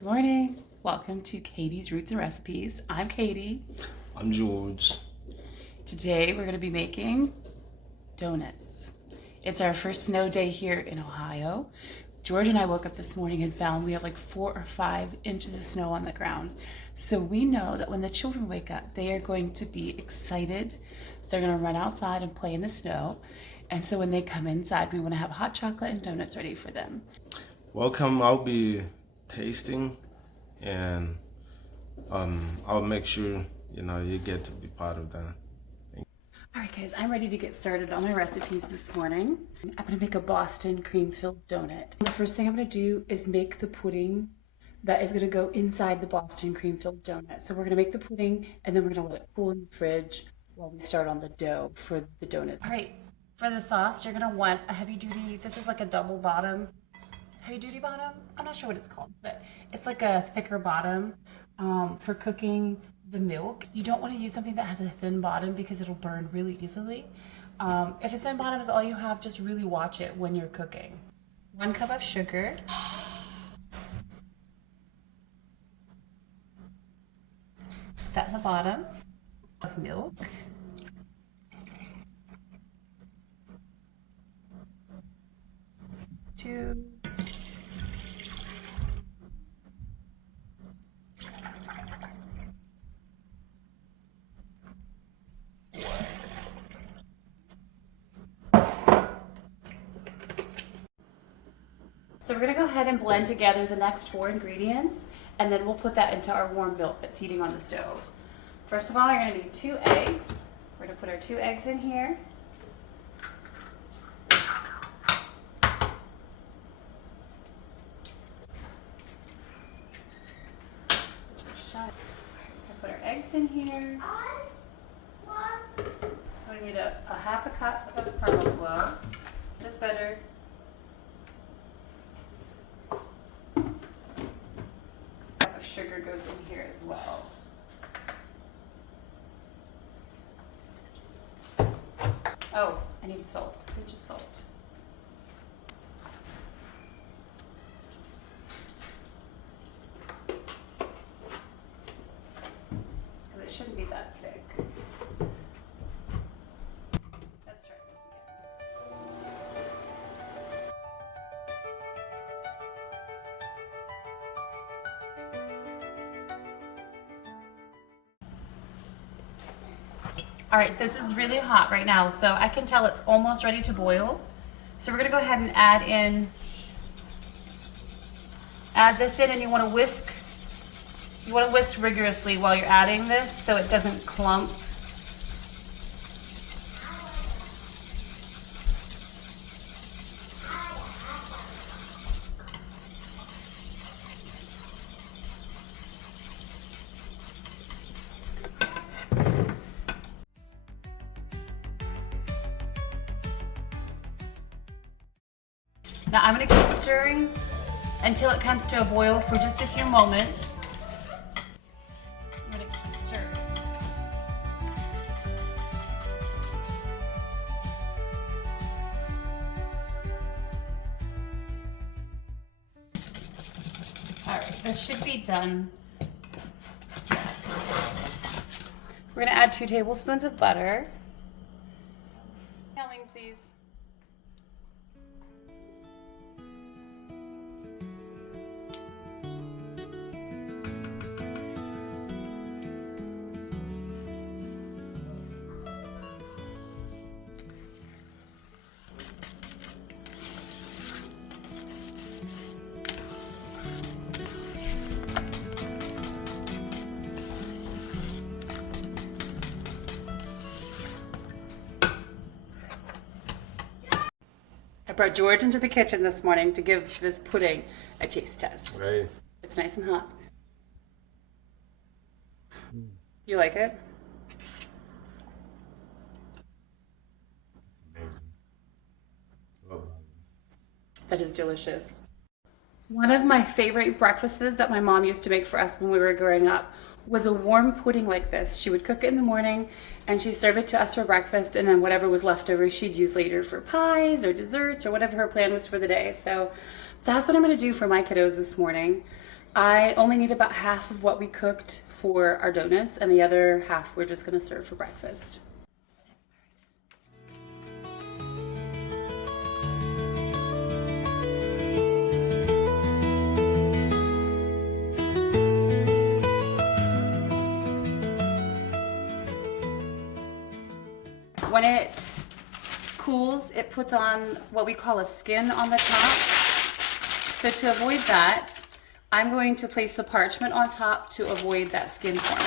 Good morning. Welcome to Katie's Roots and Recipes. I'm Katie. I'm George. Today we're going to be making donuts. It's our first snow day here in Ohio. George and I woke up this morning and found we have like 4 or 5 inches of snow on the ground. So we know that when the children wake up, they are going to be excited. They're going to run outside and play in the snow. And so when they come inside, we want to have hot chocolate and donuts ready for them. Welcome. I'll be tasting, and I'll make sure you get to be part of that. All right, guys, I'm ready to get started on my recipes this morning. I'm gonna make a Boston cream-filled donut. The first thing I'm gonna do is make the pudding that is gonna go inside the Boston cream-filled donut. So we're gonna make the pudding and then we're gonna let it cool in the fridge while we start on the dough for the donut. All right, for the sauce, you're gonna want a heavy-duty, this is like a double bottom, heavy-duty bottom? I'm not sure what it's called, but it's like a thicker bottom for cooking the milk. You don't want to use something that has a thin bottom because it'll burn really easily. If a thin bottom is all you have, just really watch it when you're cooking. 1 cup of sugar. That's the bottom of milk. Two. So we're gonna go ahead and blend together the next 4 ingredients, and then we'll put that into our warm milk that's heating on the stove. First of all, you're gonna need 2 eggs. We're gonna put our 2 eggs in here. Put our eggs in here. So we need a half a cup of permaflow, just butter. Of sugar goes in here as well. Oh, I need salt, a pinch of salt. Because it shouldn't be that thick. Let's try this again. All right, this is really hot right now, so I can tell it's almost ready to boil. So we're gonna go ahead and add this in, and you wanna whisk rigorously while you're adding this so it doesn't clump. Now I'm going to keep stirring until it comes to a boil for just a few moments. I'm going to keep stirring. All right, this should be done. We're going to add 2 tablespoons of butter. Counting, please. I brought George into the kitchen this morning to give this pudding a taste test. Right. It's nice and hot. You like it? Amazing. Love That is delicious. One of my favorite breakfasts that my mom used to make for us when we were growing up was a warm pudding like this. She would cook it in the morning and she'd serve it to us for breakfast, and then whatever was left over she'd use later for pies or desserts or whatever her plan was for the day. So that's what I'm going to do for my kiddos this morning. I only need about half of what we cooked for our donuts, and the other half we're just gonna serve for breakfast. When it cools, it puts on what we call a skin on the top. So to avoid that, I'm going to place the parchment on top to avoid that skin forming.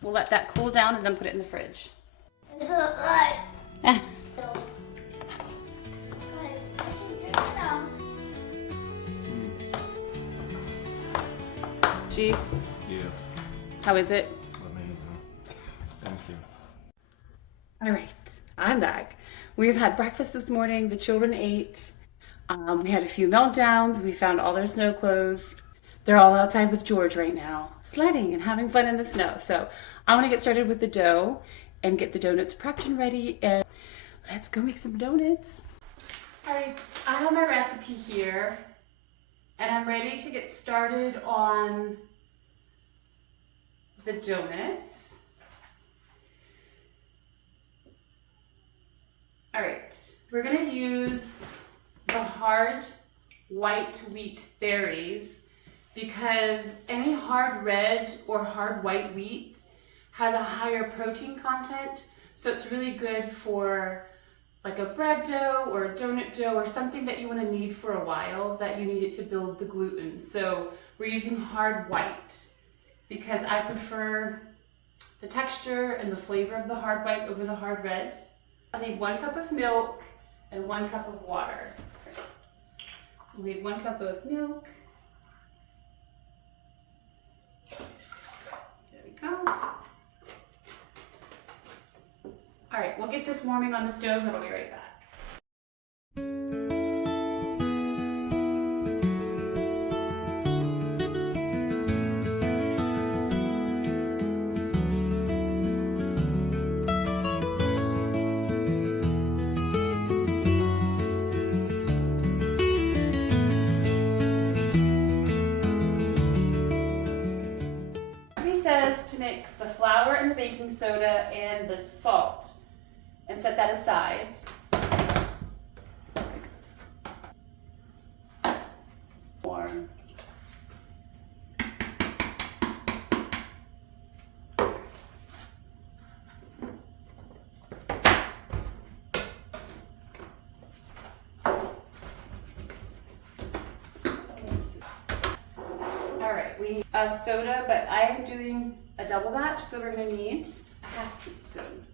We'll let that cool down and then put it in the fridge. G, Yeah, how is it? amazing. Thank you. All right, I'm back. We've had breakfast this morning. The children ate. We had a few meltdowns. We found all their snow clothes. They're all outside with George right now, sledding and having fun in the snow. So I want to get started with the dough and get the donuts prepped and ready. And let's go make some donuts. All right, I have my recipe here, and I'm ready to get started on the donuts. All right, we're gonna use the hard white wheat berries because any hard red or hard white wheat has a higher protein content. So it's really good for like a bread dough or a donut dough or something that you want to knead for a while that you need it to build the gluten. So we're using hard white because I prefer the texture and the flavor of the hard white over the hard red. I need 1 cup of milk and 1 cup of water. We need 1 cup of milk. There we go. All right, we'll get this warming on the stove and I'll be right back. Says to mix the flour and the baking soda and the salt and set that aside. Warm. We need soda, but I am doing a double batch, so we're going to need a half teaspoon.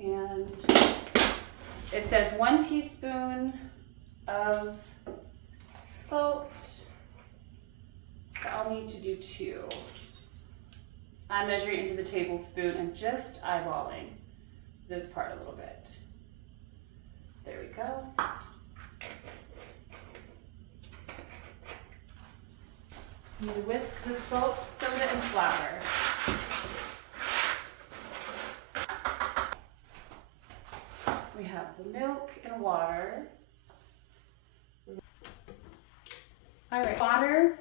And it says 1 teaspoon of salt, so I'll need to do 2. I'm measuring into the tablespoon and just eyeballing this part a little bit. There we go. I'm going to whisk the salt, soda, and flour. We have the milk and water. All right, water.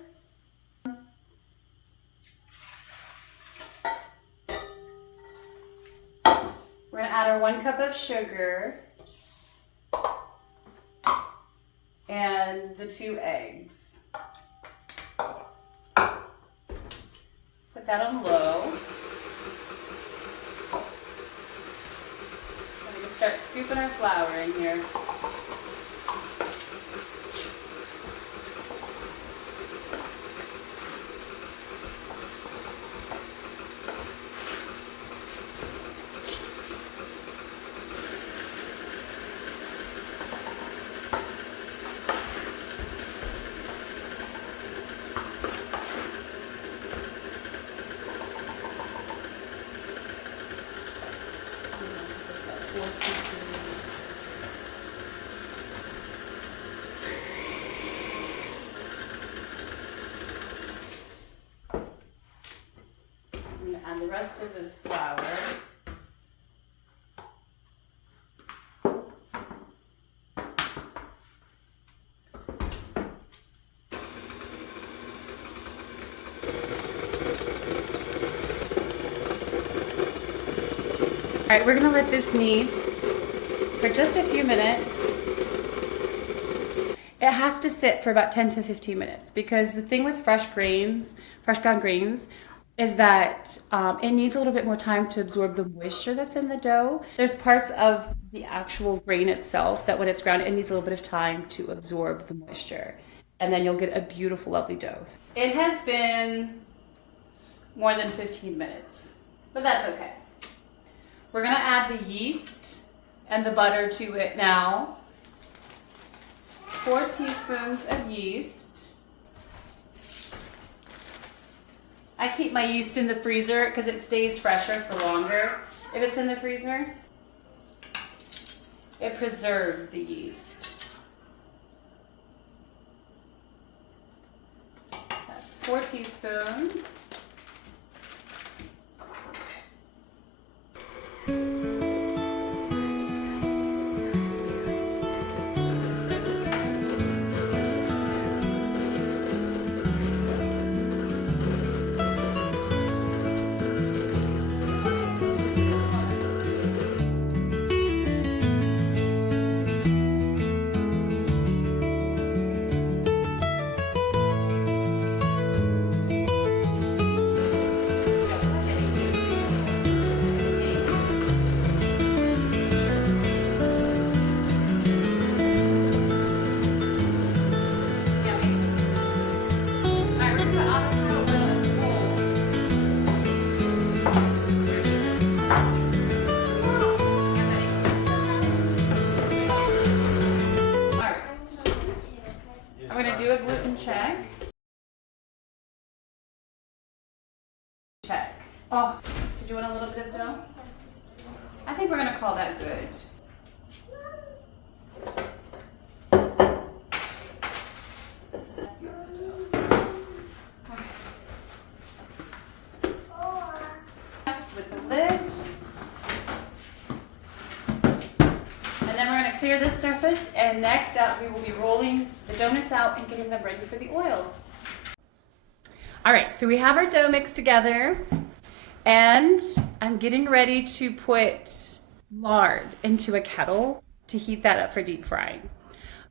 We're going to add our 1 cup of sugar. And the 2 eggs. Put that on low. So we're going to start scooping our flour in here. the rest of this flour. All right, we're gonna let this knead for just a few minutes. It has to sit for about 10 to 15 minutes because the thing with fresh ground grains, is that it needs a little bit more time to absorb the moisture that's in the dough. There's parts of the actual grain itself that when it's ground, it needs a little bit of time to absorb the moisture. And then you'll get a beautiful, lovely dough. It has been more than 15 minutes, but that's okay. We're gonna add the yeast and the butter to it now. 4 teaspoons of yeast. I keep my yeast in the freezer because it stays fresher for longer if it's in the freezer. It preserves the yeast. That's 4 teaspoons. I'm going to do a gluten check. Check. Oh, did you want a little bit of dough? I think we're going to call that good. With the lid. And then we're going to clear this surface, and next up we will be rolling the donuts out and getting them ready for the oil. All right, so we have our dough mixed together, and I'm getting ready to put lard into a kettle to heat that up for deep frying.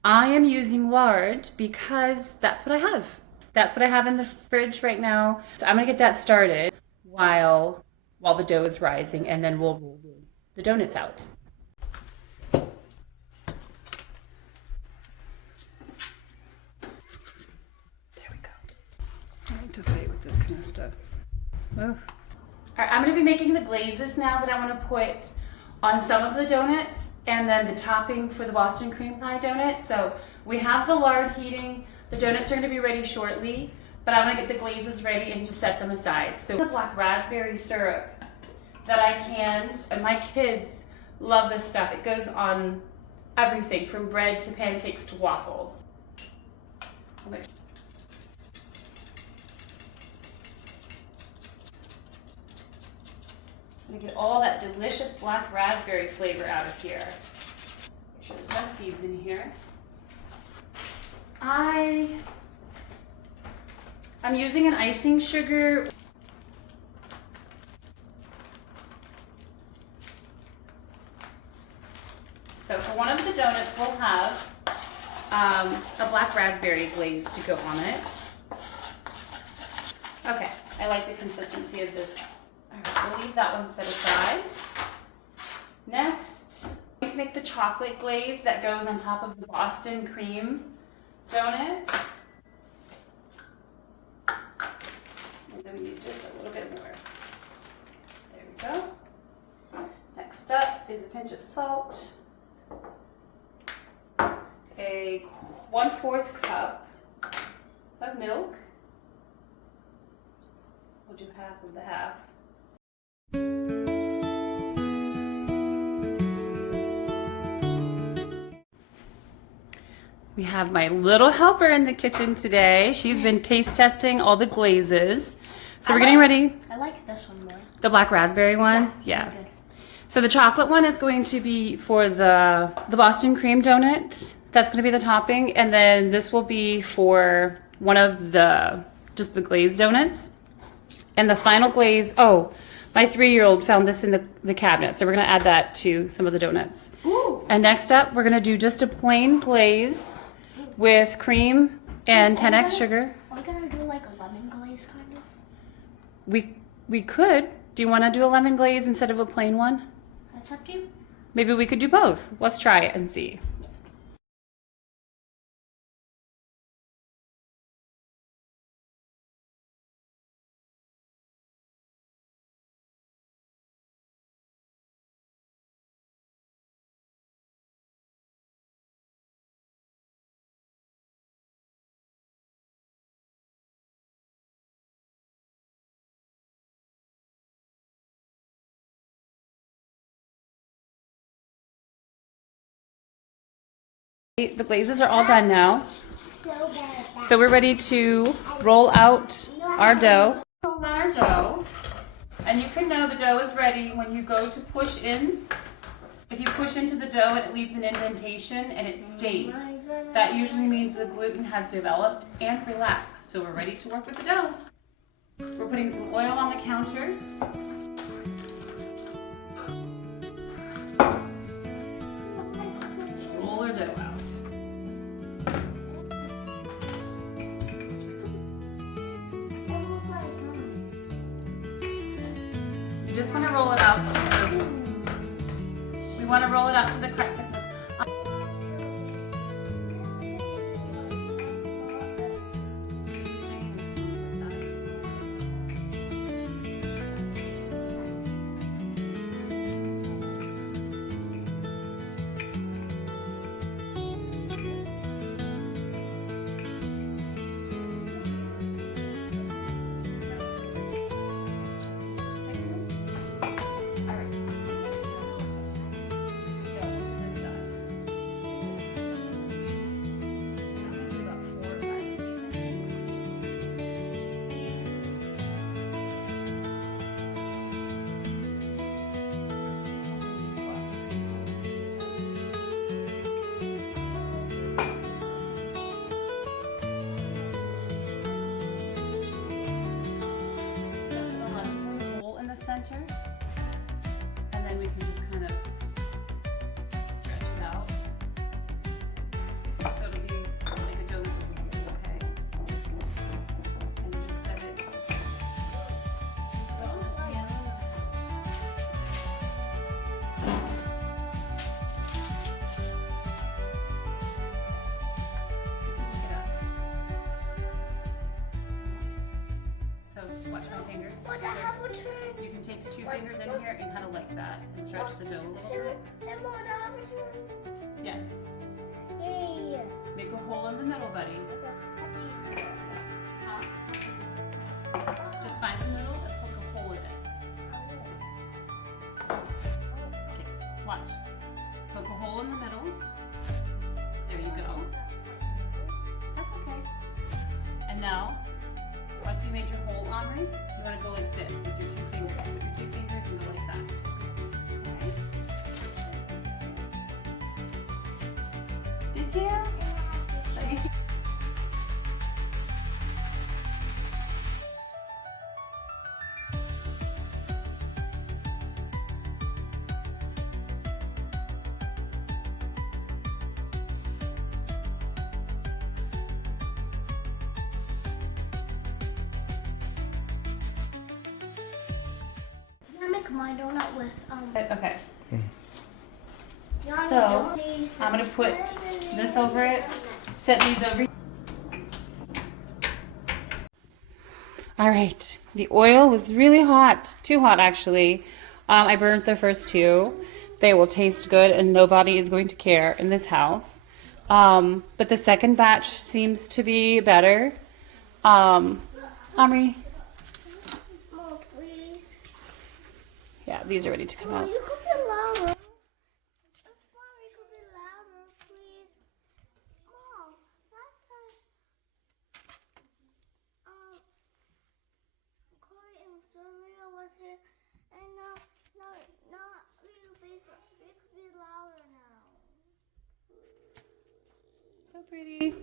I am using lard because that's what I have. That's what I have in the fridge right now. So I'm gonna get that started while the dough is rising, and then we'll roll the donuts out. I like to fight with this kind of stuff. Oh. All right, I'm going to be making the glazes now that I want to put on some of the donuts, and then the topping for the Boston cream pie donut. So we have the lard heating. The donuts are going to be ready shortly, but I want to get the glazes ready and just set them aside. So the black raspberry syrup that I canned, and my kids love this stuff. It goes on everything from bread to pancakes to waffles. I'm gonna get all that delicious black raspberry flavor out of here. Make sure there's no seeds in here. I'm using an icing sugar. So for one of the donuts, we'll have a black raspberry glaze to go on it. Okay, I like the consistency of this. All right, we'll leave that one set aside. Next, I'm going to make the chocolate glaze that goes on top of the Boston cream donut. And then we need just a little bit more. There we go. Next up is a pinch of salt, a 1/4 cup of milk. We'll do half of the half. We have my little helper in the kitchen today. She's been taste testing all the glazes. So we're getting ready. I like the this one more. The black raspberry one? Yeah. Good. So the chocolate one is going to be for the Boston cream donut. That's going to be the topping. And then this will be for one of just the glazed donuts. And the final glaze, oh, my 3-year-old found this in the cabinet. So we're going to add that to some of the donuts. Ooh. And next up, we're going to do just a plain glaze with cream and 10x sugar. Are we going to do like a lemon glaze kind of? We could. Do you want to do a lemon glaze instead of a plain one? That's up to you. Maybe we could do both. Let's try it and see. The glazes are all done now. So we're ready to roll out our dough. Roll out our dough. And you can know the dough is ready when you go to push in. If you push into the dough and it leaves an indentation and it stays, that usually means the gluten has developed and relaxed. So we're ready to work with the dough. We're putting some oil on the counter. Roll our dough out. You just want to roll it out. We want to roll it out to the correct thickness. Center, and then we can just kind of stretch it out so it'll be like a donut with a hole, okay? And you just set it on this pan. Pick it up. So watch my fingers. But I have a turn. You can take 2 fingers in here and kind of like that and stretch the dough a little bit. And what I have a turn. Yes. Yay. Make a hole in the middle, buddy. Just find the middle and poke a hole in it. Okay, watch. Poke a hole in the middle. There you go. That's okay. And now, once you made your hole, Omri, you want to go like this with your 2 fingers. Put your 2 fingers and go like that. Okay? Did you? Let me see. I'm gonna make my donut with Okay. you want So, these? I'm going to put this over it, set these over. All right, the oil was really hot, too hot actually. I burnt the first 2. They will taste good and nobody is going to care in this house. But the second batch seems to be better. Omri, More, please. yeah, these are ready to come Oh, out. you could be louder. I'm sorry, you could be louder, please. Mom, last time, Chloe and Sonia was So pretty.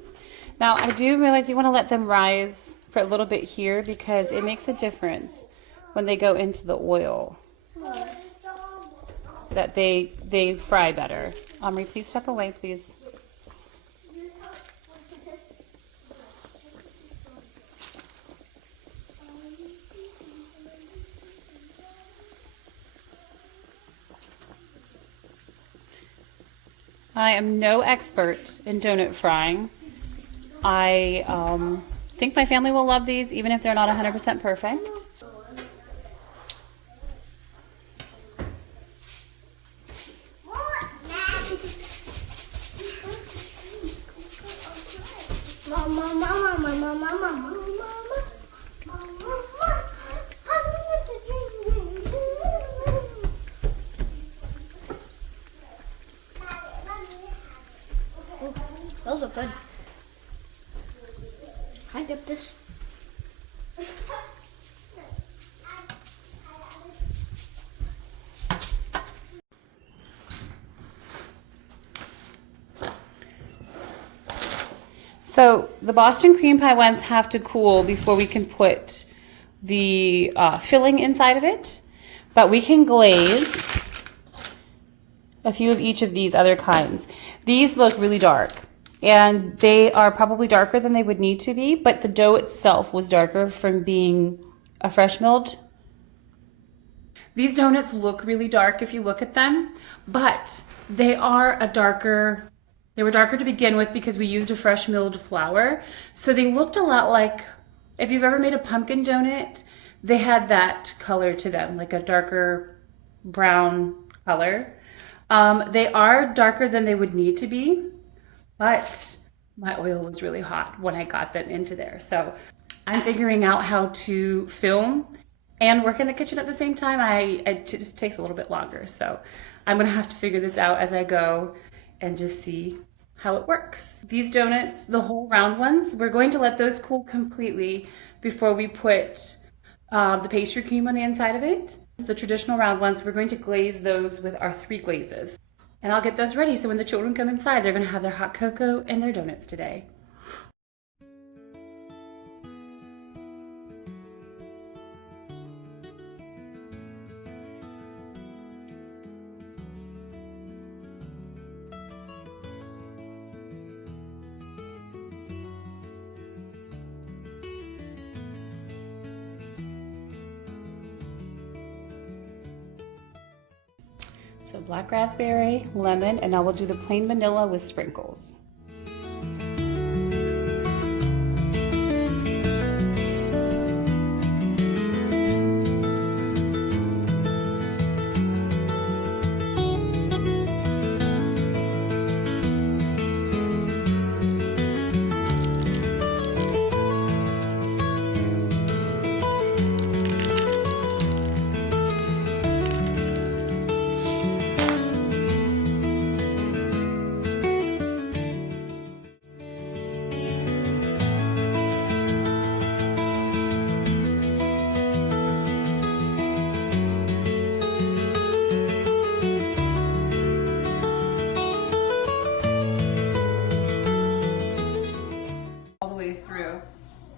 Now I do realize you want to let them rise for a little bit here because it makes a difference when they go into the oil that they fry better. Omri, please step away, please. I am no expert in donut frying. I think my family will love these even if they're not 100% perfect. Those are good. Can I dip this? So the Boston cream pie ones have to cool before we can put the filling inside of it, but we can glaze a few of each of these other kinds. These look really dark, and they are probably darker than they would need to be, but the dough itself was darker from being a fresh milled. These donuts look really dark if you look at them, but they are they were darker to begin with because we used a fresh milled flour. So they looked a lot like, if you've ever made a pumpkin donut, they had that color to them, like a darker brown color. They are darker than they would need to be, but my oil was really hot when I got them into there. So I'm figuring out how to film and work in the kitchen at the same time. It just takes a little bit longer. So I'm gonna have to figure this out as I go and just see how it works. These donuts, the whole round ones, we're going to let those cool completely before we put the pastry cream on the inside of it. The traditional round ones, we're going to glaze those with our 3 glazes. And I'll get those ready so when the children come inside, they're gonna have their hot cocoa and their donuts today. So black raspberry, lemon, and now we'll do the plain vanilla with sprinkles.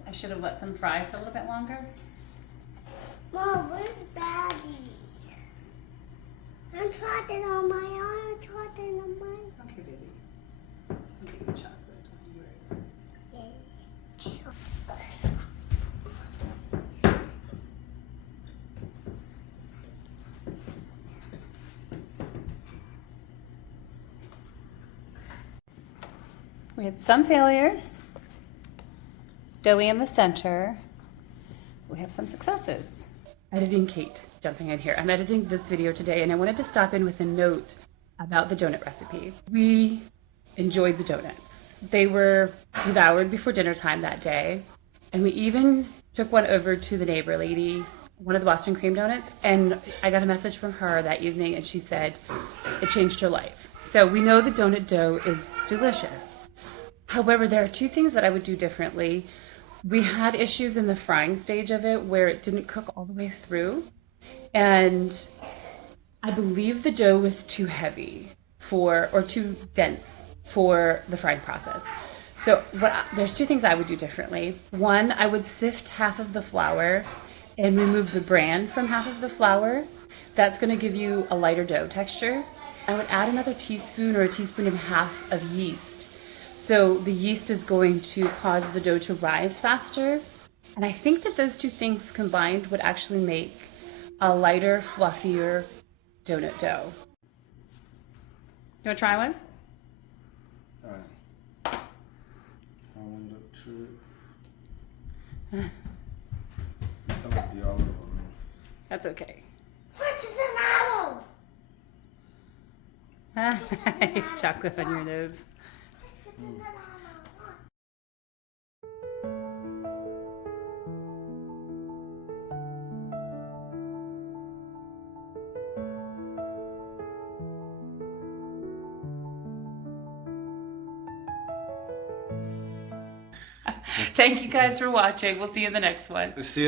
I should have let them fry for a little bit longer. Mom, where's Daddy's? I tried it on my own. I tried it on mine. Okay, baby. I'll get you chocolate on yours. We had some failures. Doughy in the center. We have some successes. Editing Kate, jumping in here. I'm editing this video today and I wanted to stop in with a note about the donut recipe. We enjoyed the donuts. They were devoured before dinner time that day. And we even took one over to the neighbor lady, one of the Boston cream donuts, and I got a message from her that evening and she said it changed her life. So we know the donut dough is delicious. However, there are 2 things that I would do differently. We had issues in the frying stage of it where it didn't cook all the way through. And I believe the dough was too heavy or too dense for the frying process. So there's two things I would do differently. One, I would sift half of the flour and remove the bran from half of the flour. That's going to give you a lighter dough texture. I would add another teaspoon or a teaspoon and a half of yeast. So the yeast is going to cause the dough to rise faster. And I think that those two things combined would actually make a lighter, fluffier donut dough. You want to try one? All right. I want to try it. That would be all over me. That's okay. What's the matter? Chocolate on your nose. Thank you guys for watching. We'll see you in the next one. See you.